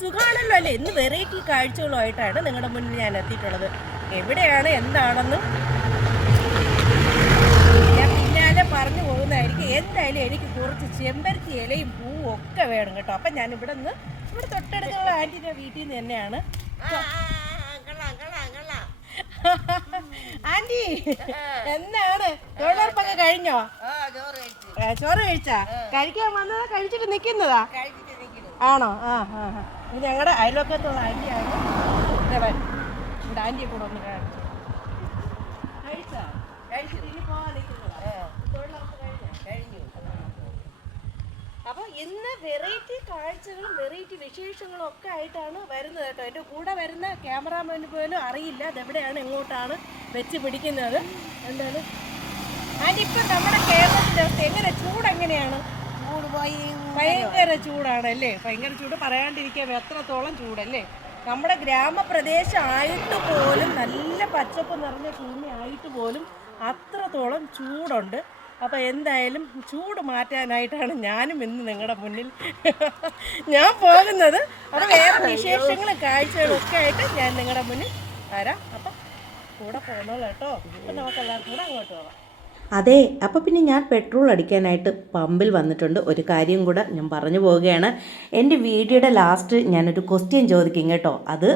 സുഖാണല്ലോ അല്ലേ? ഇന്ന് വെറൈറ്റി കാഴ്ചകളുമായിട്ടാണ് നിങ്ങളുടെ മുന്നിൽ ഞാൻ എത്തിയിട്ടുള്ളത്. എവിടെയാണ് എന്താണെന്ന് ഞാൻ പിന്നാലെ പറഞ്ഞു പോകുന്നതായിരിക്കും. എന്തായാലും എനിക്ക് കുറച്ച് ചെമ്പരത്തി ഇലയും പൂവും ഒക്കെ വേണം കേട്ടോ. അപ്പം ഞാൻ ഇവിടെ നിന്ന് ഇവിടെ തൊട്ടടുത്തുള്ള ആന്റിന്റെ വീട്ടിൽ നിന്ന് തന്നെയാണ്. ആന്റി എന്താണ്? തൊഴിലുറപ്പൊക്കെ കഴിഞ്ഞോ? ചോറ് കഴിച്ചാ. കഴിക്കാൻ വന്നതാ? കഴിച്ചിട്ട് നിൽക്കുന്നതാ ആണോ? ആ ആ. ഇത് ഞങ്ങളുടെ അയൽവക്കത്തുള്ള ആന്റിയാണ് വരൂ. ഇവിടെ ആന്റിയെ കൂടെ ഒന്ന് കാണിച്ചു. അപ്പോൾ ഇന്ന് വെറൈറ്റി കാഴ്ചകളും വെറൈറ്റി വിശേഷങ്ങളും ഒക്കെ ആയിട്ടാണ് വരുന്നത് കേട്ടോ. എന്റെ കൂടെ വരുന്ന ക്യാമറാമാന് പോലും അറിയില്ല അതെവിടെയാണ് എങ്ങോട്ടാണ് വെച്ച് പിടിക്കുന്നത്. എന്താണ്? അതിപ്പോ നമ്മുടെ കേരളത്തിന്റെ അവസ്ഥ എങ്ങനെ? ചൂട് ഭയങ്കര ചൂടാണ് അല്ലേ ഭയങ്കര ചൂട്. പറയാണ്ടിരിക്കാൻ എത്രത്തോളം ചൂടല്ലേ? നമ്മുടെ ഗ്രാമപ്രദേശമായിട്ട് പോലും നല്ല പച്ചപ്പ് നിറഞ്ഞ ഭൂമി ആയിട്ട് പോലും അത്രത്തോളം ചൂടുണ്ട്. അപ്പോൾ എന്തായാലും ചൂട് മാറ്റാനായിട്ടാണ് ഞാനും ഇന്ന് നിങ്ങളുടെ മുന്നിൽ ഞാൻ പോകുന്നത്. അപ്പോൾ വേറെ വിശേഷങ്ങളും കാഴ്ചകളും ഒക്കെ ആയിട്ട് ഞാൻ നിങ്ങളുടെ മുന്നിൽ വരാം. അപ്പം കൂടെ പോകുന്നത് കേട്ടോ. അപ്പം നമുക്ക് എല്ലാവർക്കും കൂടെ അങ്ങോട്ട് പോകാം. അതെ അപ്പോൾ പിന്നെ ഞാൻ പെട്രോൾ അടിക്കാനായിട്ട് പമ്പിൽ വന്നിട്ടുണ്ട്. ഒരു കാര്യം കൂടെ ഞാൻ പറഞ്ഞു പോവുകയാണ്. എന്റെ വീഡിയോയുടെ ലാസ്റ്റ് ഞാനൊരു ക്വസ്റ്റ്യൻ ചോദിക്കും കേട്ടോ. അത്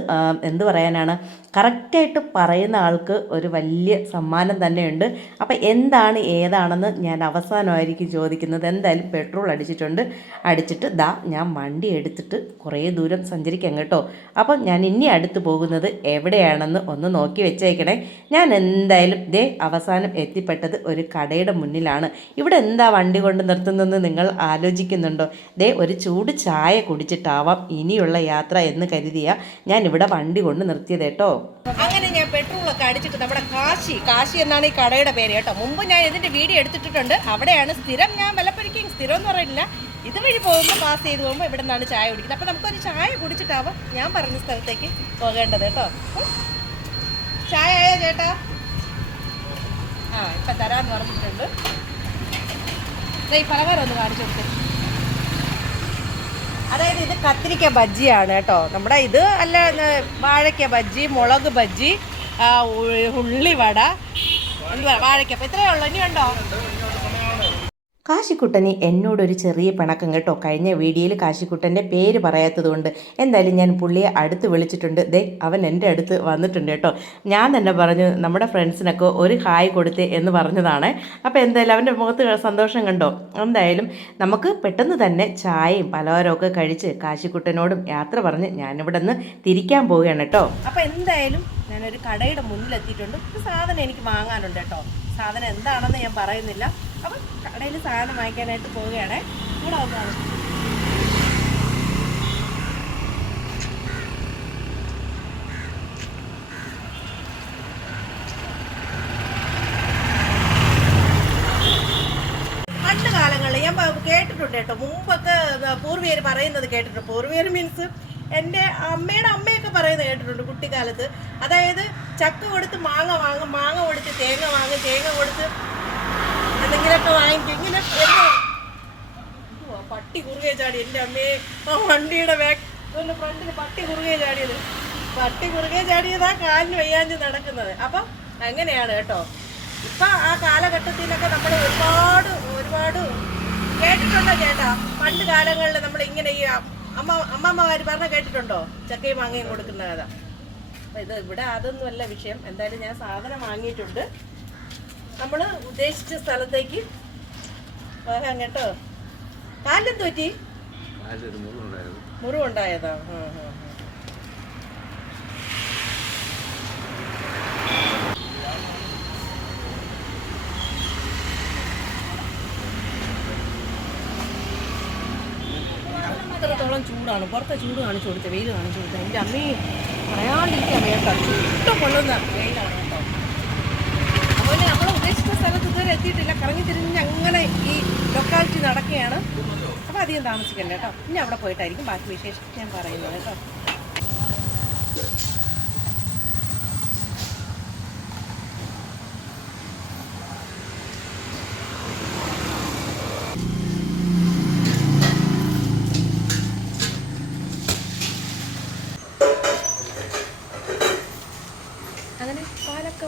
എന്ത് പറയാനാണ്? കറക്റ്റായിട്ട് പറയുന്ന ആൾക്ക് ഒരു വലിയ സമ്മാനം തന്നെയുണ്ട്. അപ്പോൾ എന്താണ് ഏതാണെന്ന് ഞാൻ അവസാനമായിരിക്കും ചോദിക്കുന്നത്. എന്തായാലും പെട്രോൾ അടിച്ചിട്ടുണ്ട്. അടിച്ചിട്ട് ദാ ഞാൻ വണ്ടി എടുത്തിട്ട് കുറേ ദൂരം സഞ്ചരിക്കാം കേട്ടോ. അപ്പോൾ ഞാൻ ഇനി അടുത്ത് പോകുന്നത് എവിടെയാണെന്ന് ഒന്ന് നോക്കി വെച്ചേക്കണേ. ഞാൻ എന്തായാലും ദേ അവസാനം എത്തിപ്പെട്ടത് ഒരു കടയുടെ മുന്നിലാണ്. ഇവിടെ എന്താ വണ്ടി കൊണ്ട് നിർത്തുന്നതെന്ന് നിങ്ങൾ ആലോചിക്കുന്നുണ്ടോ? ദേ ഒരു ചൂട് ചായ കുടിച്ചിട്ടാവാം ഇനിയുള്ള യാത്ര എന്ന് കരുതിയ ഞാൻ ഇവിടെ വണ്ടി കൊണ്ട് നിർത്തിയത് കേട്ടോ അങ്ങനെ ഞാൻ പെട്രോളൊക്കെ അടിച്ചിട്ട് നമ്മുടെ കാശി കാശി എന്നാണ് ഈ കടയുടെ പേര് കേട്ടോ. മുമ്പ് ഞാൻ ഇതിന്റെ വീഡിയോ എടുത്തിട്ടുണ്ട് അവിടെയാണ് സ്ഥിരം ഞാൻ വലപ്പൊരിക്കും സ്ഥിരം എന്ന് പറയുന്നില്ല. ഇതുവഴി പോകുമ്പോൾ പാസ് ചെയ്ത് പോകുമ്പോൾ ഇവിടെ നിന്നാണ് ചായ കുടിക്കുന്നത്. അപ്പോൾ നമുക്കൊരു ചായ കുടിച്ചിട്ടാവാം ഞാൻ പറഞ്ഞ സ്ഥലത്തേക്ക് പോകേണ്ടത് കേട്ടോ. ചായ ആയോ ചേട്ടാ? ആ ഇപ്പം തരാന്ന് പറഞ്ഞിട്ടുണ്ട്. ഈ പലഹാരം ഒന്ന് കാണിച്ചു കൊടുത്തേ അതായത് ഇത് കത്തിരിക്ക ബജ്ജിയാണ് കേട്ടോ. നമ്മുടെ ഇത് അല്ല വാഴയ്ക്ക ബജ്ജി മുളക് ബജ്ജി ആ, വട എന്തുവാ വാഴയ്ക്ക. ഇത്രയേ ഉള്ളൂ. ഇനിയുണ്ടോ കാശിക്കുട്ടന് എന്നോടൊരു ചെറിയ പിണക്കം കേട്ടോ. കഴിഞ്ഞ വീഡിയോയിൽ കാശിക്കുട്ടന്റെ പേര് പറയാത്തതുകൊണ്ട് എന്തായാലും ഞാൻ പുള്ളിയെ അടുത്ത് വിളിച്ചിട്ടുണ്ട്. ദേ അവൻ എന്റെ അടുത്ത് വന്നിട്ടുണ്ട് കേട്ടോ. ഞാൻ തന്നെ പറഞ്ഞു നമ്മുടെ ഫ്രണ്ട്സിനൊക്കെ ഒരു ഹായ് കൊടുത്തേ എന്ന് പറഞ്ഞതാണ്. അപ്പോൾ എന്തായാലും അവന്റെ മുഖത്ത് സന്തോഷം കണ്ടോ? എന്തായാലും നമുക്ക് പെട്ടെന്ന് തന്നെ ചായയും പലഹാരമൊക്കെ കഴിച്ച് കാശിക്കുട്ടനോടും യാത്ര പറഞ്ഞ് ഞാനിവിടെ നിന്ന് തിരിക്കാൻ പോവുകയാണ് കേട്ടോ. അപ്പോൾ എന്തായാലും ഞാനൊരു കടയുടെ മുന്നിലെത്തിയിട്ടുണ്ട്. ഒരു സാധനം എനിക്ക് വാങ്ങാനുണ്ട് കേട്ടോ. സാധനം എന്താണെന്ന് ഞാൻ പറയുന്നില്ല. അപ്പം കടയിൽ സാധനം വാങ്ങിക്കാനായിട്ട് പോവുകയാണ്. കൂടെ വന്നോ. പണ്ട് കാലങ്ങളിൽ ഞാൻ കേട്ടിട്ടുണ്ട് കേട്ടോ. മുമ്പൊക്കെ പൂർവികർ പറയുന്നത് കേട്ടിട്ടുണ്ട്. പൂർവികർ മീൻസ് എന്റെ അമ്മയുടെ അമ്മയൊക്കെ പറയുന്നത് കേട്ടിട്ടുണ്ട് കുട്ടിക്കാലത്ത്. അതായത് ചക്ക കൊടുത്ത് മാങ്ങ വാങ്ങും മാങ്ങ കൊടുത്ത് തേങ്ങ വാങ്ങും തേങ്ങ കൊടുത്ത് എന്തെങ്കിലുമൊക്കെ വാങ്ങിക്കും ഇങ്ങനെ പട്ടി കുറുകെ ചാടി എന്റെ അമ്മയെ ആ വണ്ടിയുടെ ബാക്ക് ഫ്രണ്ടിൽ പട്ടി കുറുകെ ചാടിയത്. പട്ടി കുറുകെ ചാടിയതാ കാലിന് വയ്യാഞ്ഞ് നടക്കുന്നത്. അപ്പം അങ്ങനെയാണ് കേട്ടോ. ഇപ്പൊ ആ കാലഘട്ടത്തിലൊക്കെ നമ്മൾ ഒരുപാട് ഒരുപാട് കേട്ടിട്ടുണ്ടോ ചേട്ടാ? പണ്ട് കാലങ്ങളിൽ നമ്മൾ ഇങ്ങനെ ഈ അമ്മ അമ്മമ്മമാര് പറഞ്ഞ കേട്ടിട്ടുണ്ടോ? ചക്കയും മാങ്ങയും കൊടുക്കുന്ന കഥ. ഇത് ഇവിടെ അതൊന്നുമല്ല വിഷയം. എന്തായാലും ഞാൻ സാധനം വാങ്ങിയിട്ടുണ്ട്. നമ്മൾ ഉദ്ദേശിച്ച സ്ഥലത്തേക്ക് പോകാൻ കേട്ടോ. കാലം തോറ്റി മുറിവുണ്ടായതാ. ഇത്രത്തോളം ചൂടാണ്. പുറത്തെ ചൂട് കാണിച്ചു കൊടുത്തത് വെയിൽ കാണിച്ചു കൊടുത്തത് എന്റെ അമ്മേ പറയാണ്ടിരിക്കാൻ വേണ്ട. ചുട്ടും കൊള്ളുന്ന വെയിലാണ്. ഉദ്ദേശിച്ച സ്ഥലത്ത് ഇതുവരെ എത്തിയിട്ടില്ല. കറങ്ങി തിരിഞ്ഞ് അങ്ങനെ ഈ ലൊക്കാലിറ്റി നടക്കുകയാണ്. അപ്പോൾ അധികം താമസിക്കണ്ട കേട്ടോ. ഇനി അവിടെ പോയിട്ടായിരിക്കും ബാക്കി വിശേഷം ഞാൻ പറയുന്നത് കേട്ടോ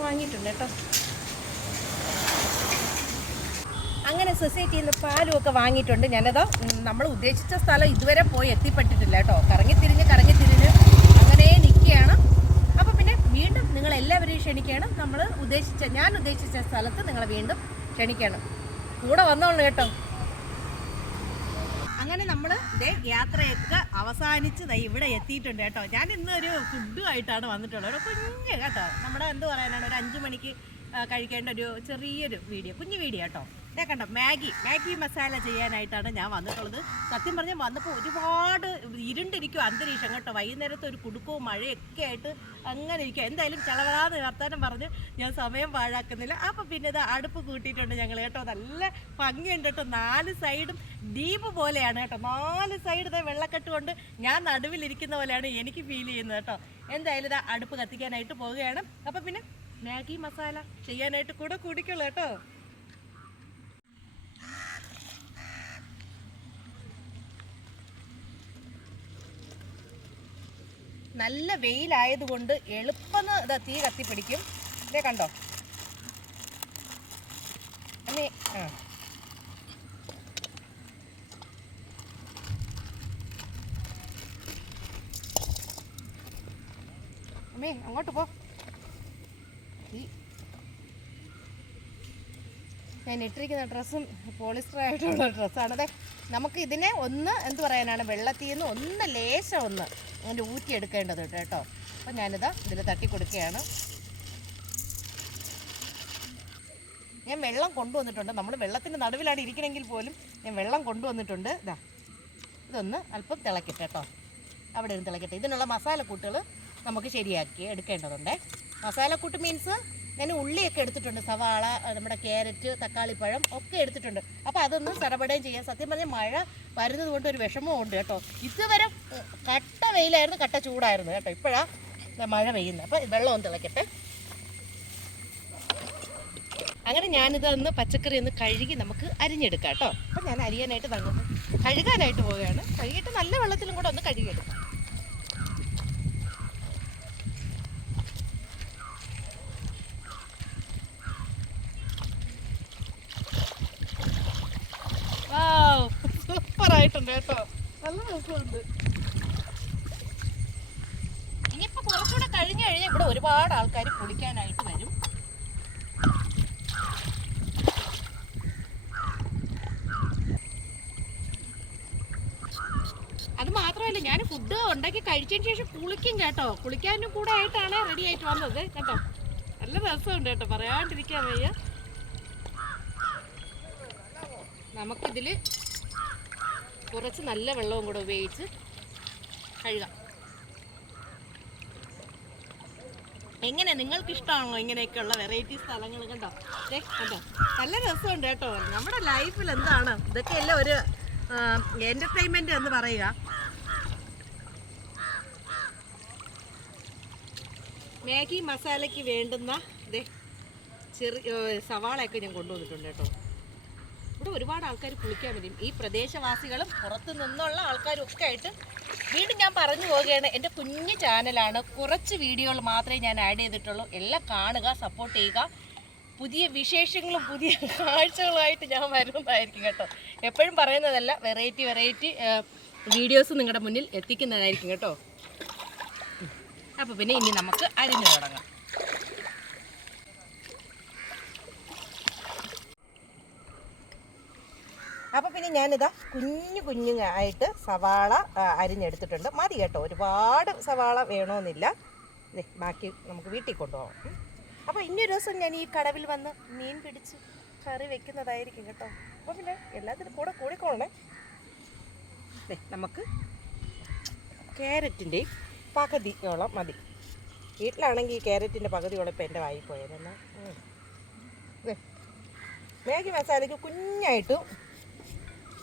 വാങ്ങിയിട്ടുണ്ട് കേട്ടോ അങ്ങനെ സൊസൈറ്റിയിൽ നിന്ന് പാലും ഒക്കെ വാങ്ങിയിട്ടുണ്ട്. ഞാനത് നമ്മൾ ഉദ്ദേശിച്ച സ്ഥലം ഇതുവരെ പോയി എത്തിപ്പെട്ടിട്ടില്ല കേട്ടോ. കറങ്ങിത്തിരിഞ്ഞ് കറങ്ങിത്തിരിഞ്ഞ് അങ്ങനെ നിൽക്കുകയാണ്. അപ്പോൾ പിന്നെ വീണ്ടും നിങ്ങൾ എല്ലാവരെയും ക്ഷണിക്കണം നമ്മൾ ഉദ്ദേശിച്ച ഞാൻ ഉദ്ദേശിച്ച സ്ഥലത്ത് നിങ്ങൾ വീണ്ടും ക്ഷണിക്കണം കൂടെ വന്നോളൂ കേട്ടോ. അങ്ങനെ നമ്മൾ ഇതേ യാത്രയൊക്കെ അവസാനിച്ച് ഇവിടെ എത്തിയിട്ടുണ്ട് കേട്ടോ. ഞാൻ ഇന്ന് ഒരു ഫുഡുമായിട്ടാണ് വന്നിട്ടുള്ളത്. ഒരു കുഞ്ഞ് കേട്ടോ. നമ്മുടെ എന്ത് പറയാനാണ്? ഒരു അഞ്ച് മണിക്ക് കഴിക്കേണ്ട ഒരു ചെറിയൊരു വീഡിയോ കുഞ്ഞു വീഡിയോ കേട്ടോ. ഇതേ കണ്ടോ മാഗി മാഗി മസാല ചെയ്യാനായിട്ടാണ് ഞാൻ വന്നിട്ടുള്ളത്. സത്യം പറഞ്ഞാൽ വന്നപ്പോൾ ഒരുപാട് ഇരുണ്ടിരിക്കും അന്തരീക്ഷം കേട്ടോ. വൈകുന്നേരത്തെ ഒരു കുടുക്കവും മഴയൊക്കെ ആയിട്ട് അങ്ങനെ ഇരിക്കും. എന്തായാലും ചളവളാന്ന് വർത്താനം പറഞ്ഞ് ഞാൻ സമയം പാഴാക്കുന്നില്ല. അപ്പം പിന്നെ ഇത് അടുപ്പ് കൂട്ടിയിട്ടുണ്ട് ഞങ്ങൾ കേട്ടോ. നല്ല ഭംഗിയുണ്ട് കേട്ടോ. നാല് സൈഡും ദ്വീപ് പോലെയാണ് കേട്ടോ. നാല് സൈഡ് ഇതേ വെള്ളക്കെട്ട് കൊണ്ട് ഞാൻ നടുവിലിരിക്കുന്ന പോലെയാണ് എനിക്ക് ഫീൽ ചെയ്യുന്നത് കേട്ടോ. എന്തായാലും ഇതാ അടുപ്പ് കത്തിക്കാനായിട്ട് പോവുകയാണ്. അപ്പം പിന്നെ മാഗി മസാല ചെയ്യാനായിട്ട് കൂടെ കൂടിക്കുള്ളൂ കേട്ടോ. നല്ല വെയിലായതുകൊണ്ട് എളുപ്പം ഇതാ തീ കത്തിപ്പിടിക്കും. ഇതേ കണ്ടോ? അമ്മേ ആ. അമ്മേ അങ്ങോട്ട് പോ. ഞാൻ ഇട്ടിരിക്കുന്ന ഡ്രസ്സും പോളിസ്റ്റർ ആയിട്ടുള്ള ഡ്രസ്സാണ്. അതെ നമുക്ക് ഇതിനെ ഒന്ന് എന്ത് പറയാനാണ്? വെള്ളത്തിൽ നിന്ന് ഒന്ന് ലേശം ഒന്ന് അങ്ങനെ ഊറ്റി എടുക്കേണ്ടത് കേട്ടോ. അപ്പോൾ ഞാനിത് ഇതിൽ തട്ടി കൊടുക്കുകയാണ്. ഞാൻ വെള്ളം കൊണ്ടുവന്നിട്ടുണ്ട്. നമ്മൾ വെള്ളത്തിന്റെ നടുവിലാണ് ഇരിക്കണമെങ്കിൽ പോലും ഞാൻ വെള്ളം കൊണ്ടുവന്നിട്ടുണ്ട്. ഇതാ ഇതൊന്ന് അല്പം തിളക്കട്ടെ കേട്ടോ. അവിടെ ഇരുന്ന് തിളക്കട്ടെ. ഇതിനുള്ള മസാലക്കൂട്ടുകൾ നമുക്ക് ശരിയാക്കി എടുക്കേണ്ടതുണ്ട്. മസാലക്കൂട്ട് മീൻസ് ഞാൻ ഉള്ളിയൊക്കെ എടുത്തിട്ടുണ്ട്. സവാള നമ്മുടെ ക്യാരറ്റ് തക്കാളിപ്പഴം ഒക്കെ എടുത്തിട്ടുണ്ട്. അപ്പോൾ അതൊന്നും സടപടയും ചെയ്യാൻ സത്യം പറഞ്ഞാൽ മഴ വരുന്നത് കൊണ്ട് ഒരു വിഷമവും ഉണ്ട് കേട്ടോ. ഇതുവരെ കട്ട വെയിലായിരുന്നു കട്ട ചൂടായിരുന്നു കേട്ടോ. ഇപ്പോഴാണ് മഴ പെയ്യുന്നത് അപ്പോൾ വെള്ളം ഒന്ന് തിളക്കട്ടെ. അങ്ങനെ ഞാനിത് ഒന്ന് പച്ചക്കറി ഒന്ന് കഴുകി നമുക്ക് അരിഞ്ഞെടുക്കാം കേട്ടോ. അപ്പം ഞാൻ അരിയാനായിട്ട് തങ്ങുന്നു കഴുകാനായിട്ട് പോവുകയാണ്. കഴുകിയിട്ട് നല്ല വെള്ളത്തിലും കൂടെ ഒന്ന് കഴുകിയെടുക്കാം. സൂപ്പർ കേട്ടോ. നല്ല രസമുണ്ട്. ഇനിയിപ്പോ കുറച്ചുകൂടെ കഴിഞ്ഞു കഴിഞ്ഞാൽ ഇവിടെ ഒരുപാട് ആൾക്കാർ കുളിക്കാനായിട്ട് വരും. അത് മാത്രമല്ല ഞാൻ ഫുഡ് ഉണ്ടാക്കി കഴിച്ചതിന് ശേഷം കുളിക്കും കേട്ടോ. കുളിക്കാനും കൂടെ ആയിട്ടാണ് റെഡി ആയിട്ട് വന്നത് കേട്ടോ. നല്ല രസമുണ്ട് കേട്ടോ. പറയാണ്ടിരിക്കാൻ വയ്യ. നമുക്കിതിൽ കുറച്ച് നല്ല വെള്ളവും കൂടെ ഉപയോഗിച്ച് കഴുകാം. എങ്ങനെ നിങ്ങൾക്ക് ഇഷ്ടമാണോ ഇങ്ങനെയൊക്കെയുള്ള വെറൈറ്റി സ്ഥലങ്ങൾ കണ്ടോ? ദേ കണ്ടോ? നല്ല രസമുണ്ട് കേട്ടോ. നമ്മുടെ ലൈഫിൽ എന്താണ്? ഇതൊക്കെ എല്ലാം ഒരു എന്റർടൈൻമെന്റ് എന്ന് പറയുക. മാഗി മസാലയ്ക്ക് വേണ്ടുന്ന ദേ ചെറിയ സവാളയൊക്കെ ഞാൻ കൊണ്ടുവന്നിട്ടുണ്ട് കേട്ടോ. ഇവിടെ ഒരുപാട് ആൾക്കാർ കുളിക്കാൻ വരും. ഈ പ്രദേശവാസികളും പുറത്ത് നിന്നുള്ള ആൾക്കാരും ഒക്കെ ആയിട്ട് വീണ്ടും ഞാൻ പറഞ്ഞു പോവുകയാണ്. എന്റെ കുഞ്ഞു ചാനലാണ്. കുറച്ച് വീഡിയോകൾ മാത്രമേ ഞാൻ ആഡ് ചെയ്തിട്ടുള്ളൂ. എല്ലാം കാണുക സപ്പോർട്ട് ചെയ്യുക. പുതിയ വിശേഷങ്ങളും പുതിയ കാഴ്ചകളുമായിട്ട് ഞാൻ വരുന്നതായിരിക്കും കേട്ടോ. എപ്പോഴും പറയുന്നതല്ല വെറൈറ്റി വെറൈറ്റി വീഡിയോസ് നിങ്ങളുടെ മുന്നിൽ എത്തിക്കുന്നതായിരിക്കും കേട്ടോ. അപ്പോൾ പിന്നെ ഇനി നമുക്ക് അരിഞ്ഞു തുടങ്ങാം. അപ്പോൾ പിന്നെ ഞാനിതാ കുഞ്ഞു കുഞ്ഞുങ്ങായിട്ട് സവാള അരിഞ്ഞെടുത്തിട്ടുണ്ട്. മതി കേട്ടോ. ഒരുപാട് സവാള വേണമെന്നില്ല ബാക്കി നമുക്ക് വീട്ടിൽ കൊണ്ടുപോകാം അപ്പോൾ ഇന്നൊരു ദിവസം ഞാൻ ഈ കടവിൽ വന്ന് മീൻ പിടിച്ച് കറി വെക്കുന്നതായിരിക്കും കേട്ടോ. അപ്പോൾ പിന്നെ എല്ലാത്തിനും കൂടെ കൂടിക്കോളണേ. നമുക്ക് ക്യാരറ്റിന്റെയും പകുതിയോളം മതി. വീട്ടിലാണെങ്കിൽ ഈ ക്യാരറ്റിന്റെ പകുതിയോളം ഇപ്പം എന്റെ വായി പോയതെന്നാ മാഗി മസാലയ്ക്ക് കുഞ്ഞായിട്ട്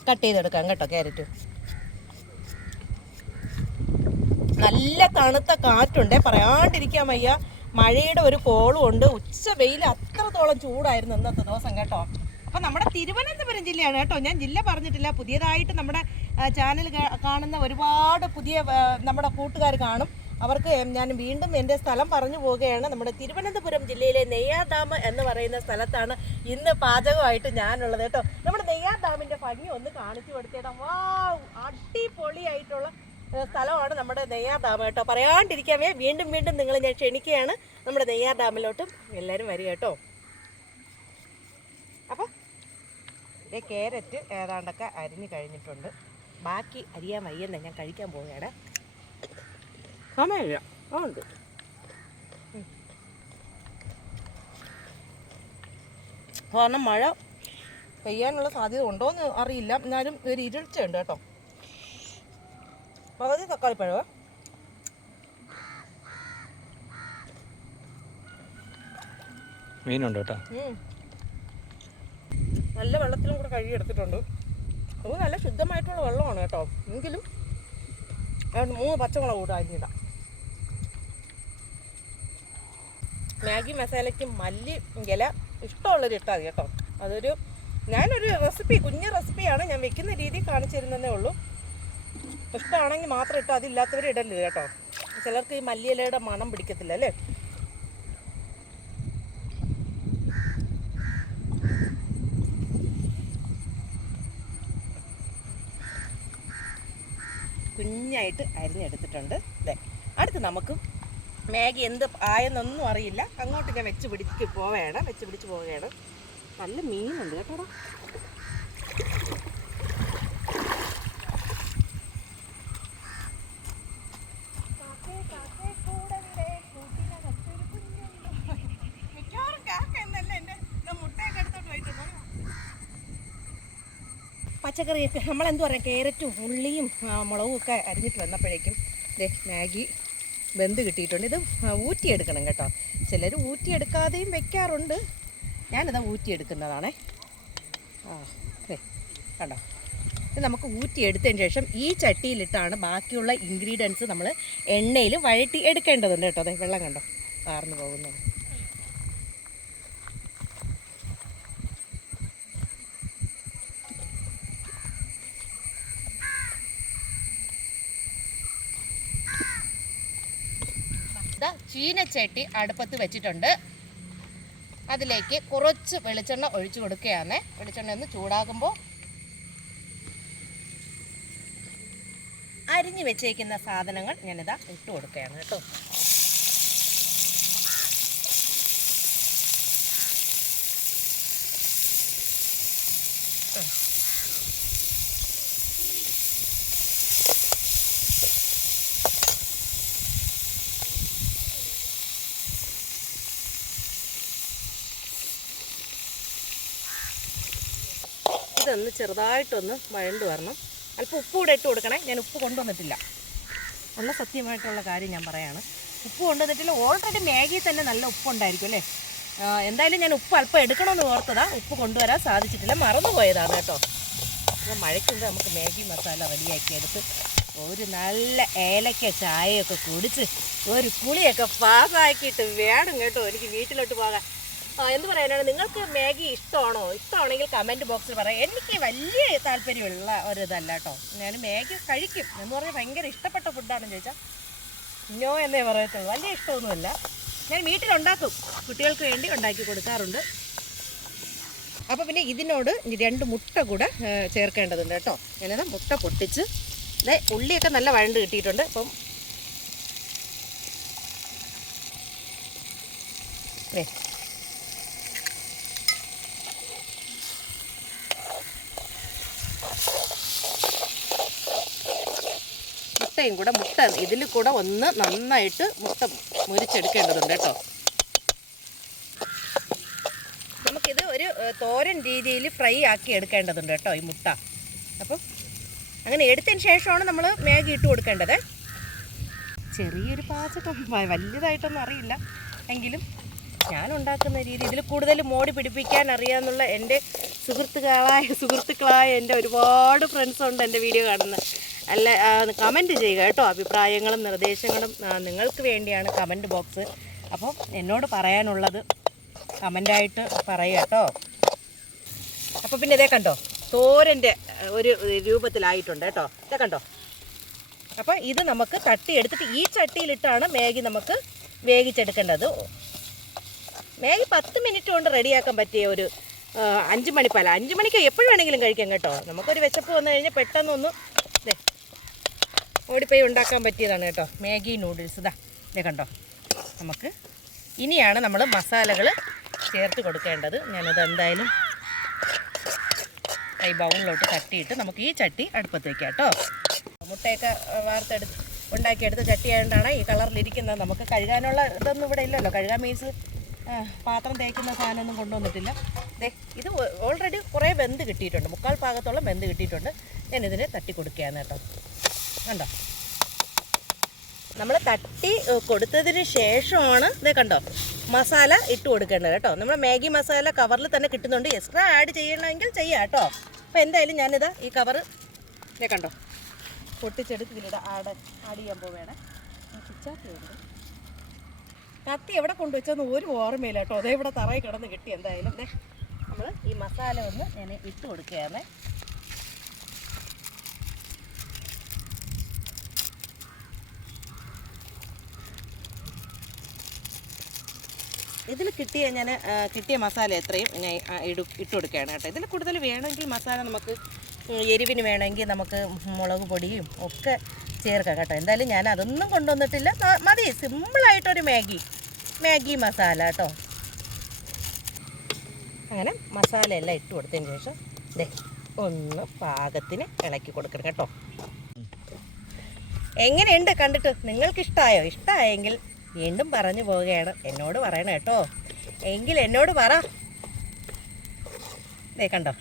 കട്ട് ചെയ്തെടുക്കാം കേട്ടോ ക്യാരറ്റ് നല്ല തണുത്ത കാറ്റുണ്ടേ. പറയാണ്ടിരിക്കാൻ വയ്യ. മഴയുടെ ഒരു കോളും ഉണ്ട്. ഉച്ച വെയിൽ അത്രത്തോളം ചൂടായിരുന്നു ഇന്നത്തെ ദിവസം കേട്ടോ. അപ്പൊ നമ്മുടെ തിരുവനന്തപുരം ജില്ലയാണ് കേട്ടോ. ഞാൻ ജില്ല പറഞ്ഞിട്ടില്ല. പുതിയതായിട്ട് നമ്മുടെ ചാനൽ കാണുന്ന ഒരുപാട് പുതിയ നമ്മുടെ കൂട്ടുകാർ കാണും. അവർക്ക് ഞാൻ വീണ്ടും എന്റെ സ്ഥലം പറഞ്ഞു പോവുകയാണ്. നമ്മുടെ തിരുവനന്തപുരം ജില്ലയിലെ നെയ്യാർഡാം എന്ന് പറയുന്ന സ്ഥലത്താണ് ഇന്ന് പാചകമായിട്ട് ഞാനുള്ളത് കേട്ടോ. നമ്മുടെ നെയ്യാർ ഡാമിന്റെ ഭംഗി ഒന്ന് കാണിച്ചു കൊടുത്തേടാം. വാ അടിപൊളിയായിട്ടുള്ള സ്ഥലമാണ് നമ്മുടെ നെയ്യാർ ഡാം കേട്ടോ. പറയാണ്ടിരിക്കാമേ വീണ്ടും വീണ്ടും നിങ്ങൾ ഞാൻ ക്ഷണിക്കുകയാണ്. നമ്മുടെ നെയ്യാർ ഡാമിലോട്ടും എല്ലാവരും വരിക കേട്ടോ. അപ്പോൾ ഇതേ ക്യാരറ്റ് ഏതാണ്ടൊക്കെ അരിഞ്ഞ് കഴിഞ്ഞിട്ടുണ്ട്. ബാക്കി അരിയാൻ വയ്യെന്ന് ഞാൻ കഴിക്കാൻ പോവുകയാണ്. സമയമില്ല ഉണ്ട് ഉം. കാരണം മഴ പെയ്യാനുള്ള സാധ്യത ഉണ്ടോയെന്ന് അറിയില്ല. എന്നാലും ഒരു ഇരുൾച്ചയുണ്ട് കേട്ടോ. പകുതി തക്കാളിപ്പഴമോ മീനുണ്ട് കേട്ടോ. ഉം. നല്ല വെള്ളത്തിലും കൂടെ കഴുകിയെടുത്തിട്ടുണ്ട്. അത് നല്ല ശുദ്ധമായിട്ടുള്ള വെള്ളമാണ് കേട്ടോ. എങ്കിലും മൂന്ന് പച്ചമുളക് കൂടെ അരിഞ്ഞിടാം. മാഗി മസാലയ്ക്ക് മല്ലി ഇല ഇഷ്ടമുള്ളൊരു ഇട്ടാൽ മതി കേട്ടോ. അതൊരു ഞാനൊരു റെസിപ്പി കുഞ്ഞ റെസിപ്പിയാണ് ഞാൻ വെക്കുന്ന രീതി കാണിച്ചു തരുന്നതേ ഉള്ളൂ. ഇഷ്ടമാണെങ്കിൽ മാത്രം ഇട്ടോ അതില്ലാത്തവർ ഇടരുത് കേട്ടോ. ചിലർക്ക് ഈ മല്ലിയിലയുടെ മണം പിടിക്കത്തില്ല അല്ലേ? കുഞ്ഞായിട്ട് അരിഞ്ഞെടുത്തിട്ടുണ്ട്. അതെ അടുത്ത് നമുക്ക് മാഗി എന്ത് ആയെന്നൊന്നും അറിയില്ല. അങ്ങോട്ട് ഞാൻ വെച്ച് പിടിച്ച് പോവുകയാണ് വെച്ച് പിടിച്ച് പോവുകയാണ് നല്ല മീനുണ്ട് കേട്ടോ പച്ചക്കറിയൊക്കെ നമ്മളെന്തു പറയാം? ക്യാരറ്റും ഉള്ളിയും മുളകും ഒക്കെ അരിഞ്ഞിട്ട് വന്നപ്പോഴേക്കും ദേ മാഗി വെന്ത് കിട്ടിയിട്ടുണ്ട്. ഇത് ഊറ്റിയെടുക്കണം കേട്ടോ. ചിലർ ഊറ്റിയെടുക്കാതെയും വെക്കാറുണ്ട്. ഞാനിതാ ഊറ്റിയെടുക്കുന്നതാണേ. ആ ദേ കണ്ടോ? ഇത് നമുക്ക് ഊറ്റിയെടുത്തതിന് ശേഷം ഈ ചട്ടിയിലിട്ടാണ് ബാക്കിയുള്ള ഇൻഗ്രീഡിയൻസ് നമ്മൾ എണ്ണയിൽ വഴറ്റി എടുക്കേണ്ടതുണ്ട് കേട്ടോ. അതെ വെള്ളം കണ്ടോ? ആർന്നു പോകുന്നത്. ദാ ചീനച്ചട്ടി അടുപ്പത്ത് വെച്ചിട്ടുണ്ട്. അതിലേക്ക് കുറച്ച് വെളിച്ചെണ്ണ ഒഴിച്ചു കൊടുക്കുകയാണ്. വെളിച്ചെണ്ണ ഒന്ന് ചൂടാകുമ്പോൾ അരിഞ്ഞു വെച്ചേക്കുന്ന സാധനങ്ങൾ ഞാനിതാ ഇട്ട് കൊടുക്കുകയാണ് കേട്ടോ. ഇതൊന്ന് ചെറുതായിട്ടൊന്ന് വഴണ്ട് വരണം. അല്പം ഉപ്പ് കൂടെ ഇട്ട് കൊടുക്കണേ. ഞാൻ ഉപ്പ് കൊണ്ടുവന്നിട്ടില്ല. ഉള്ള സത്യമായിട്ടുള്ള കാര്യം ഞാൻ പറയാണ്. ഉപ്പ് കൊണ്ടുവന്നിട്ടില്ല. ഓൾറെഡി മാഗി തന്നെ നല്ല ഉപ്പുണ്ടായിരിക്കും അല്ലേ? എന്തായാലും ഞാൻ ഉപ്പ് അല്പം എടുക്കണമെന്ന് ഓർത്തതാ. ഉപ്പ് കൊണ്ടുവരാൻ സാധിച്ചിട്ടില്ല. മറന്നുപോയതാണ് കേട്ടോ. അപ്പോൾ മഴയ്ക്കുമ്പോൾ നമുക്ക് മാഗി മസാല റെഡിയാക്കി എടുത്ത് ഒരു നല്ല ഏലക്ക ചായയൊക്കെ കുടിച്ച് ഒരു കുളിയൊക്കെ പാസാക്കിയിട്ട് വേണം കേട്ടോ. എനിക്ക് വീട്ടിലോട്ട് പോകാൻ. എന്ത് പറയാനാണ്? നിങ്ങൾക്ക് മാഗി ഇഷ്ടമാണോ? ഇഷ്ടമാണെങ്കിൽ കമന്റ് ബോക്സിൽ പറയാം. എനിക്ക് വലിയ താല്പര്യമുള്ള ഒരു കേട്ടോ. ഞാൻ മാഗി കഴിക്കും എന്ന് പറഞ്ഞാൽ ഭയങ്കര ഇഷ്ടപ്പെട്ട ഫുഡാണെന്ന് ചോദിച്ചാൽ നോ എന്നേ പറയത്തുള്ളൂ. വലിയ ഇഷ്ടമൊന്നുമില്ല. ഞാൻ വീട്ടിലുണ്ടാക്കും. കുട്ടികൾക്ക് വേണ്ടി ഉണ്ടാക്കി കൊടുക്കാറുണ്ട്. അപ്പോൾ പിന്നെ ഇതിനോട് രണ്ട് മുട്ട കൂടെ ചേർക്കേണ്ടതുണ്ട് കേട്ടോ. ഞാനത് മുട്ട പൊട്ടിച്ച് ദേ ഉള്ളിയൊക്കെ നല്ല വഴണ്ട് കിട്ടിയിട്ടുണ്ട്. അപ്പം ദേ മുട്ടയും കൂടെ മുട്ട ഇതിൽ കൂടെ ഒന്ന് നന്നായിട്ട് മുട്ട മുരിച്ചെടുക്കേണ്ടതുണ്ട് കേട്ടോ. നമുക്കിത് ഒരു തോരൻ രീതിയിൽ ഫ്രൈ ആക്കി എടുക്കേണ്ടതുണ്ട് കേട്ടോ ഈ മുട്ട. അപ്പം അങ്ങനെ എടുത്തതിന് ശേഷമാണ് നമ്മൾ മാഗി ഇട്ട് കൊടുക്കേണ്ടത്. ചെറിയൊരു പാചകം വലിയതായിട്ടൊന്നും അറിയില്ല. എങ്കിലും ഞാൻ ഉണ്ടാക്കുന്ന രീതി ഇതിൽ കൂടുതൽ മോടി പിടിപ്പിക്കാൻ അറിയാമെന്നുള്ള എന്റെ സുഹൃത്തുക്കളായ സുഹൃത്തുക്കളായ എന്റെ ഒരുപാട് ഫ്രണ്ട്സുണ്ട് എന്റെ വീഡിയോ കാണുന്ന. അല്ല കമന്റ് ചെയ്യുക കേട്ടോ. അഭിപ്രായങ്ങളും നിർദ്ദേശങ്ങളും നിങ്ങൾക്ക് വേണ്ടിയാണ് കമന്റ് ബോക്സ് അപ്പം എന്നോട് പറയാനുള്ളത് കമന്റായിട്ട് പറയുക കേട്ടോ. അപ്പോൾ പിന്നെ ഇതേ കണ്ടോ? തോരന്റെ ഒരു രൂപത്തിലായിട്ടുണ്ട് കേട്ടോ. ഇതേ കണ്ടോ? അപ്പോൾ ഇത് നമുക്ക് തട്ടി എടുത്തിട്ട് ഈ ചട്ടിയിലിട്ടാണ് മാഗി നമുക്ക് വേവിച്ചെടുക്കേണ്ടത്. മാഗി പത്ത് മിനിറ്റ് കൊണ്ട് റെഡിയാക്കാൻ പറ്റിയ ഒരു അഞ്ച് മണിപ്പാല. അഞ്ച് മണിക്ക് എപ്പോഴും വേണമെങ്കിലും കഴിക്കാം കേട്ടോ. നമുക്കൊരു വിശപ്പ് വന്നു കഴിഞ്ഞാൽ പെട്ടെന്നൊന്ന് ഓടിപ്പോയി ഉണ്ടാക്കാൻ പറ്റിയതാണ് കേട്ടോ. Maggi noodles. ഇതാ ഇതേ കണ്ടോ? നമുക്ക് ഇനിയാണ് നമ്മൾ മസാലകൾ ചേർത്ത് കൊടുക്കേണ്ടത്. ഞാനത് എന്തായാലും ഈ ബൗളിലോട്ട് തട്ടിയിട്ട് നമുക്ക് ഈ ചട്ടി അടുപ്പത്ത് വെക്കാം കേട്ടോ. മുട്ടയൊക്കെ വാർത്തെടുത്ത് ഉണ്ടാക്കിയെടുത്ത ചട്ടി ആയതുകൊണ്ടാണ് ഈ കളറിലിരിക്കുന്നത്. നമുക്ക് കഴുകാനുള്ള ഇതൊന്നും ഇവിടെ ഇല്ലല്ലോ. കഴുകാൻ മീൻസ് പാത്രം തേക്കുന്ന സാധനമൊന്നും കൊണ്ടുവന്നിട്ടില്ല. ദേ ഇത് ഓൾറെഡി കുറേ വെന്ത് കിട്ടിയിട്ടുണ്ട്. മുക്കാൽ ഭാഗത്തോളം വെന്ത് കിട്ടിയിട്ടുണ്ട്. ഞാനിതിനെ തട്ടി കൊടുക്കുകയാണ് കേട്ടോ. കണ്ടോ? നമ്മൾ തട്ടി കൊടുത്തതിന് ശേഷമാണ് ഇതേ കണ്ടോ മസാല ഇട്ട് കൊടുക്കേണ്ടത് കേട്ടോ. നമ്മുടെ മാഗി മസാല കവറിൽ തന്നെ കിട്ടുന്നുണ്ട്. എക്സ്ട്രാ ആഡ് ചെയ്യണമെങ്കിൽ ചെയ്യാം കേട്ടോ. അപ്പോൾ എന്തായാലും ഞാനിതാ ഈ കവർ ഇതേ കണ്ടോ പൊട്ടിച്ചെടുത്ത് ഇതിലിട ആഡ് ആഡ് ചെയ്യാൻ പിച്ചാത്തിയുണ്ട് കത്തി എവിടെ കൊണ്ടുവച്ചെന്ന് ഒരു ഓർമ്മയില്ല കേട്ടോ. അതേ ഇവിടെ തറയിൽ കിടന്ന് കിട്ടി എന്തായാലും. നമ്മൾ ഈ മസാല ഒന്ന് ഞാൻ ഇട്ട് കൊടുക്കുകയാണ്. ഇതിൽ കിട്ടിയ ഞാൻ കിട്ടിയ മസാല എത്രയും ഞാൻ ഇടു ഇട്ട് കൊടുക്കുകയാണ് കേട്ടോ. ഇതിൽ കൂടുതൽ വേണമെങ്കിൽ മസാല നമുക്ക് എരിവിന് വേണമെങ്കിൽ നമുക്ക് മുളക് പൊടിയും ഒക്കെ ചേർക്കാം കേട്ടോ. എന്തായാലും ഞാൻ അതൊന്നും കൊണ്ടുവന്നിട്ടില്ല. മതി സിമ്പിളായിട്ടൊരു മാഗി മാഗി മസാല കേട്ടോ. അങ്ങനെ മസാല എല്ലാം ഇട്ട് കൊടുത്തതിന് ശേഷം ദേ ഒന്ന് പാകത്തിന് ഇളക്കി കൊടുക്കണം കേട്ടോ. എങ്ങനെയുണ്ട് കണ്ടിട്ട്? നിങ്ങൾക്ക് ഇഷ്ടമായോ ഇഷ്ടമായെങ്കിൽ വീണ്ടും പറഞ്ഞു പോവുകയാണ്. എന്നോട് പറയണം കേട്ടോ. എങ്കിൽ എന്നോട് പറ. കണ്ടോ?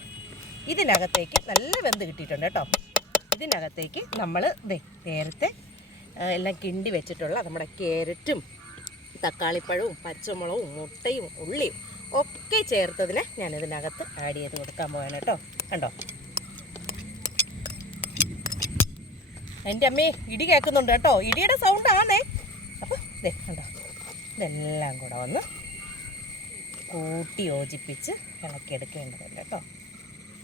ഇതിനകത്തേക്ക് നല്ല വെന്ത് കിട്ടിയിട്ടുണ്ട് കേട്ടോ. ഇതിനകത്തേക്ക് നമ്മൾ നേരത്തെ എല്ലാം കിണ്ടി വെച്ചിട്ടുള്ള നമ്മുടെ ക്യാരറ്റും തക്കാളിപ്പഴവും പച്ചമുളകും മുട്ടയും ഉള്ളിയും ഒക്കെ ചേർത്തതിനെ ഞാൻ ഇതിനകത്ത് ആഡ് ചെയ്ത് കൊടുക്കാൻ പോവാണ് കേട്ടോ. കണ്ടോ? എന്റെ അമ്മേ ഇടി കേൾക്കുന്നുണ്ട് കേട്ടോ. ഇടിയുടെ സൗണ്ട് ആണേ അപ്പോൾ ദേ കണ്ടോ? ഇതെല്ലാം കൂടെ ഒന്ന് കൂട്ടി യോജിപ്പിച്ച് ഇളക്കിയെടുക്കേണ്ടതുണ്ട് കേട്ടോ.